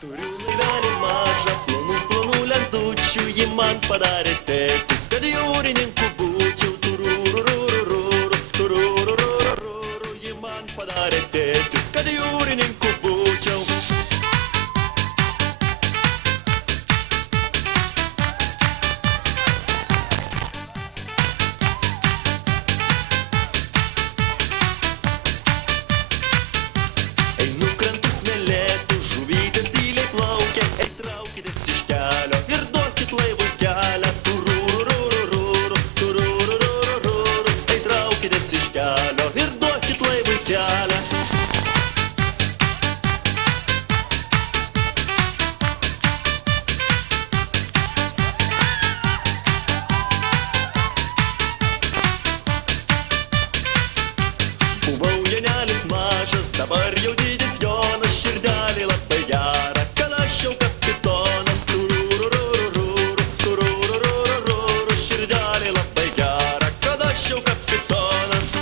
Turiu laivelį mažą, plonų lentučių, jį man padarė tėtis, kad jūrininku būčiau. Tururururururu, tururururururu, jį man padarė tėtis, kad jūrininku būčiau. Einu krantu smėlėtų, žuvytės tyliai plaukia, traukitės iš kelio ir duokit laivui kelią. Tururururururu, tururururururu, traukitės iš kelio ir duokit laivui kelią. Buvau jaunelis mažas, dabar jau didis Jonas, širdelė labai gera, kad aš jau kapitonas. Tururururururu, tururururururu, širdelė labai gera, kad aš jau kapitonas.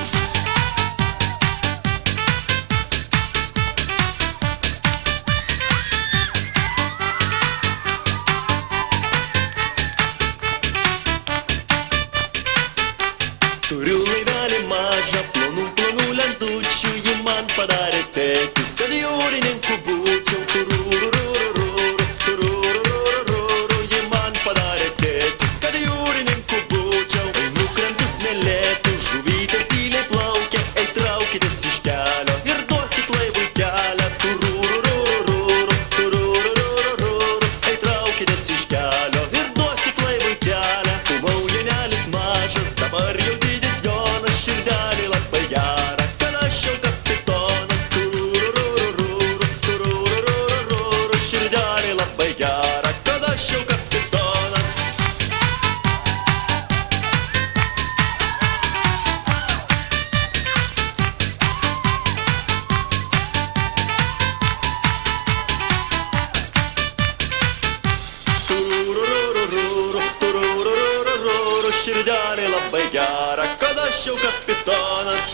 Turiu laivelį mažą, plonų lentučių, jį man padarė tėtis, kad jūrininku būčiau. Tururururururu, tururururururu, jį man padarė tėtis, kad jūrininku būčiau. Einu krantu smėlėtų, žuvytės tyliai plaukia, traukitės iš kelio ir duokit laivui kelią. Tururururururu, tururururururu, traukitės iš kelio ir duokit laivui kelią. Buvau jaunelis mažas, dabar jau didis Jonas, širdelė labai gera, kad aš jau kapitonas. Tururururururu, tururururururu, širdelė labai gera, kad aš jau kapitonas. Tururururururu, tururururururu, širdelė labai gera, kad aš jau kapitonas.